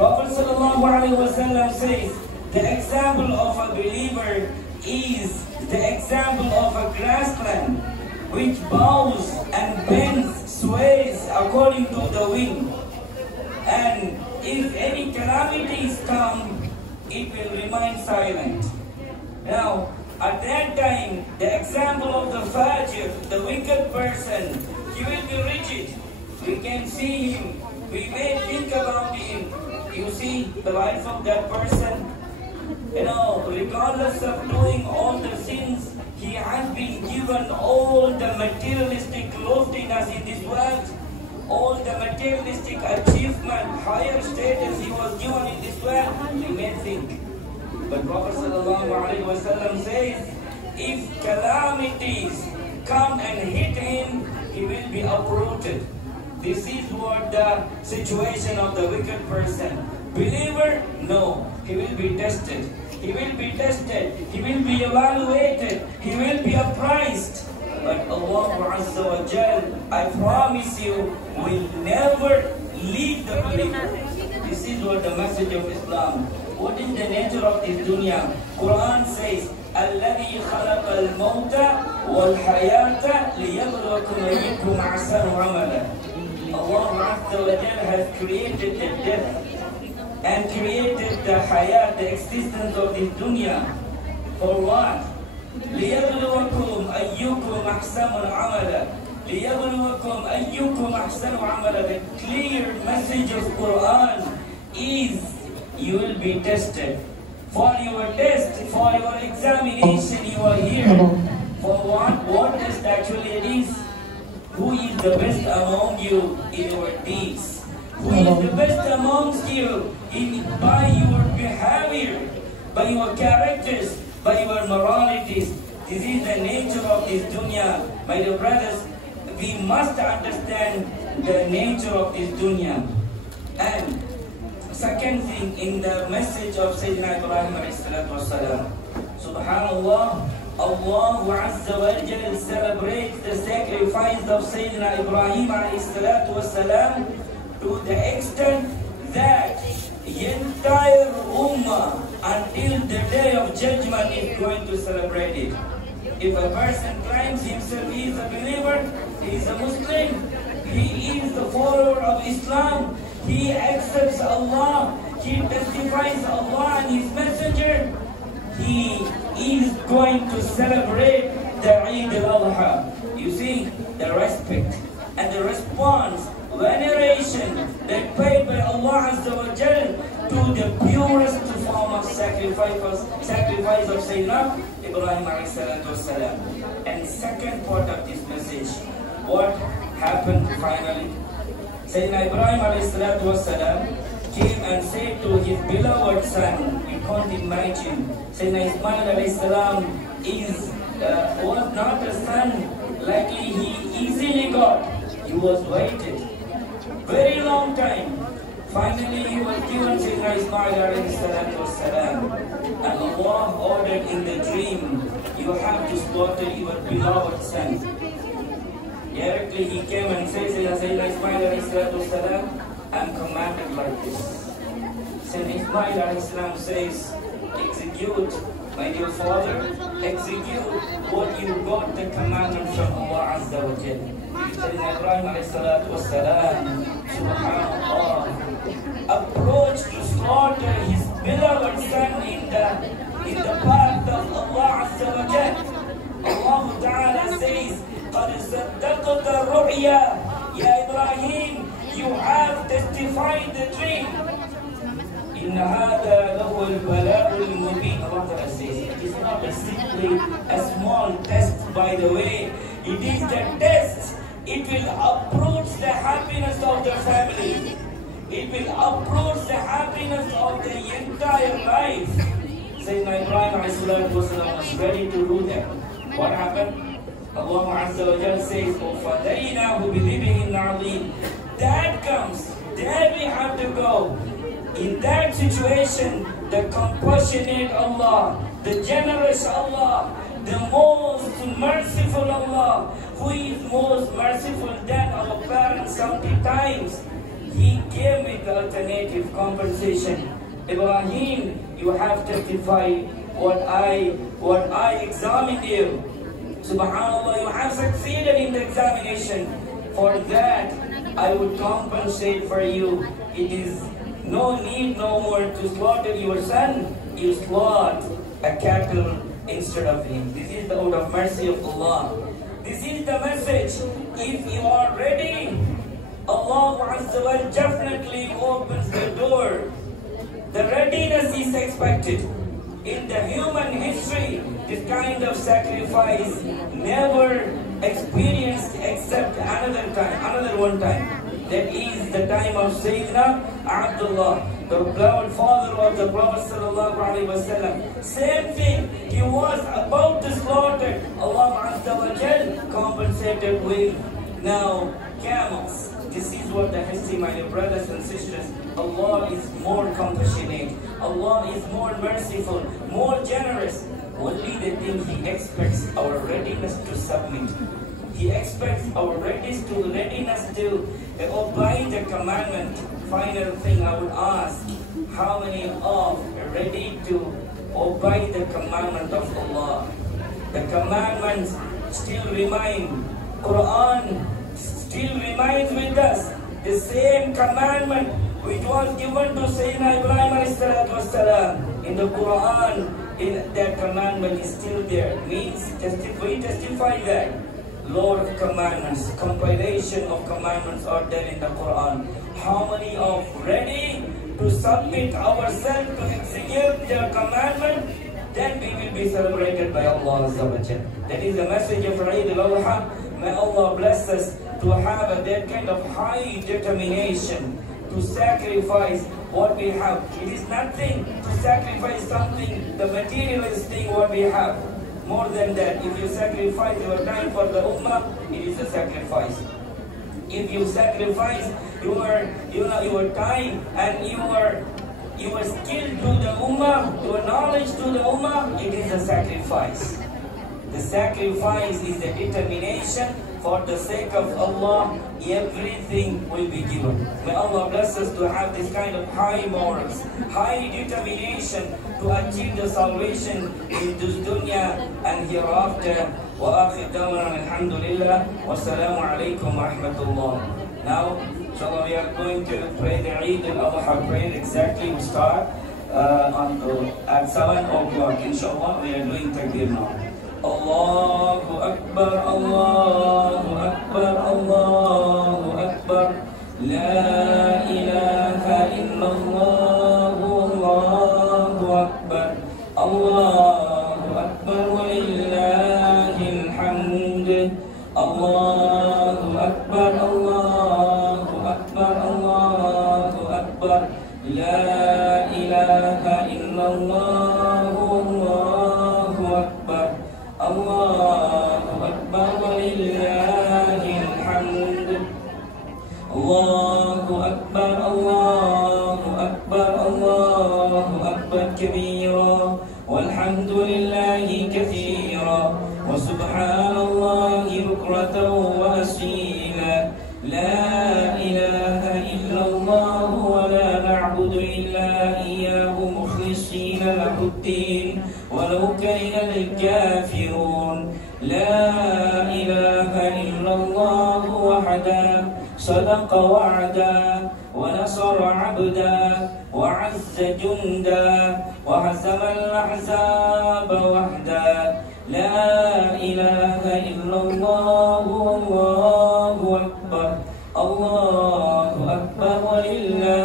Prophet ﷺ says, the example of a believer is the example of a grassland which bows and bends, sways according to the wind. And if any calamities come, it will remain silent. Now, at that time, the example of the fajr, the wicked person, he will be rigid. We can see him, we may think about him. You see the life of that person, regardless of doing all the sins, he has been given all the materialistic loftiness in this world, all the materialistic achievement, higher status he was given in this world, you may think. But Prophet ﷺ says, if calamities come and hit him, he will be uprooted. This is what the situation of the wicked person. Believer, no, he will be tested. He will be tested. He will be evaluated. He will be appraised. But Allah Azza wa Jal, I promise you, will never leave the believer. This is what the message of Islam. What is the nature of this dunya? Quran says, الذي خلق الموت والحياة ليبلوكم أيكم أحسن عملا. Allah Azza wa Jal has created the death and created the hayat, the existence of this dunya. For what? ليبلوكم أيكم أحسن عملا. ليبلوكم أيكم أحسن عملا. The clear message of Quran is you will be tested. For your test, for your examination, you are here. For what? What test actually it is? Who is the best among you in your deeds? Who is the best amongst you by your behavior, by your characters, by your moralities? This is the nature of this dunya. My dear brothers, we must understand the nature of this dunya. And second thing, in the message of Sayyidina Ibrahim ﷺ, Subhanallah, Allah Azza wa Jal celebrates the sacrifice of Sayyidina Ibrahim ﷺ to the extent that the entire ummah until the day of judgment is going to celebrate it. If a person claims himself he is a believer, he is a Muslim, he is the follower of Islam, he accepts Allah, he testifies Allah and His Messenger, he is going to celebrate the Eid al-Adha. You see, the respect and the response, veneration that paid by Allah Azza wa Jal to the purest form of sacrifice of Sayyidina Ibrahim ﷺ. And second part of this message, what happened finally? Sayyidina Ibrahim ﷺ came and said to his beloved son, you can't imagine, Sayyidina Ismail ﷺ was not a son likely he easily got. He was waited very long time. Finally he was given Sayyidina Ismail ﷺ, and Allah ordered in the dream, you have to slaughter your beloved son. Directly he came and says, Sayyidina Ismail ﷺ, I'm commanded like this. Sayyidina Ismail ﷺ says, execute, my dear father, execute what you got the commandment from Allah Azza wa Jalla. Sayyidina Ibrahim ﷺ, subhanallah, approached to slaughter his beloved son in the path of Allah Azza wa Jalla. Allah Ta'ala says, قَدْ صَدَّقْتَ الرُّؤْيَا Ya Ibrahim, you have testified the dream. إِنَّ هَذَا لَهُوَ الْبَلَاءُ الْمُبِينُ. Allah Ta'ala says, it is not simply a small test, by the way. It is the test. It will approach the happiness of the family. It will approach the happiness of the entire life. Sayyidina Ibrahim was ready to do that. What happened? Allah Azza wa Jal says, وَفَدَيْنَاهُ بِذِبِهٍ عَظِيمٍ. That comes, there we have to go. In that situation, the compassionate Allah, the generous Allah, the most merciful Allah, who is most merciful than our parents 70 times. he gave me the alternative compensation. Ibrahim, you have testified what I examined you. Subhanallah, you have succeeded in the examination. For that, I would compensate for you. It is no need no more to slaughter your son. You slaughter a cattle instead of him. This is the out of mercy of Allah. This is the message. If you are ready, Allah Azza wa Jalla definitely opens the door. The readiness is expected. In the human history, this kind of sacrifice never experienced except another one time. That is the time of Sayyidina Abdullah, the proud father of the Prophet sallallahu alaihi wasallam. Same thing, he was about to slaughter. Allah Azza wa Jal compensated with now camels. This is what the history, my dear brothers and sisters. Allah is more compassionate. Allah is more merciful, more generous. Only the thing He expects our readiness to submit. He expects our readiness to obey the commandment. Final thing I would ask, how many are ready to obey the commandment of Allah? The commandments still remain. Quran still remains with us. The same commandment which was given to Sayyidina Ibrahim ﷺ in the Quran, that commandment is still there. Means we testify that Lord of commandments, compilation of commandments are there in the Quran. How many are ready to submit ourselves to execute their commandment? Then we will be celebrated by Allah Azza wa Jalla. That is the message of Idul Adha. May Allah bless us to have that kind of high determination to sacrifice what we have. It is nothing to sacrifice something, the materialist thing what we have. More than that, if you sacrifice your time for the ummah, it is a sacrifice. If you sacrifice your time and your skill to the ummah, your knowledge to the ummah, it is a sacrifice. The sacrifice is the determination. For the sake of Allah, everything will be given. May Allah bless us to have this kind of high morals, high determination to achieve the salvation in this dunya and hereafter. Wa akhir da'wana alhamdulillah wa salamu alaykum wa rahmatullah. Now, inshallah, we are going to pray the Eid al-Adha prayer. Exactly, we start at 7 o'clock. Inshallah, we are doing takbir now. Allahu Akbar, Allahu Akbar, Allahu Akbar. La ilaha illallah, Allahu Akbar. Allahu Akbar wa lillahil hamd. Allahu Akbar, Allahu Akbar, Allahu Akbar. La ilaha illallah, Allahu Akbar. Allahu Akbar wa lillahil hamd. Allahu Akbar, Allahu Akbar, Allahu Akbar kabira. Walhamdulillahi kathira. Wa subhanallahi bukratan wa asila. La ilaha illallah wa la na'budu illa iyyahu mukhlisina lahuddin. ولو كره الكافرون. لا إله إلا الله وحده صدق وعدا ونصر عبدا وعز جندا وهزم الأحزاب وحدا. لا إله إلا الله والله أكبر. الله أكبر ولله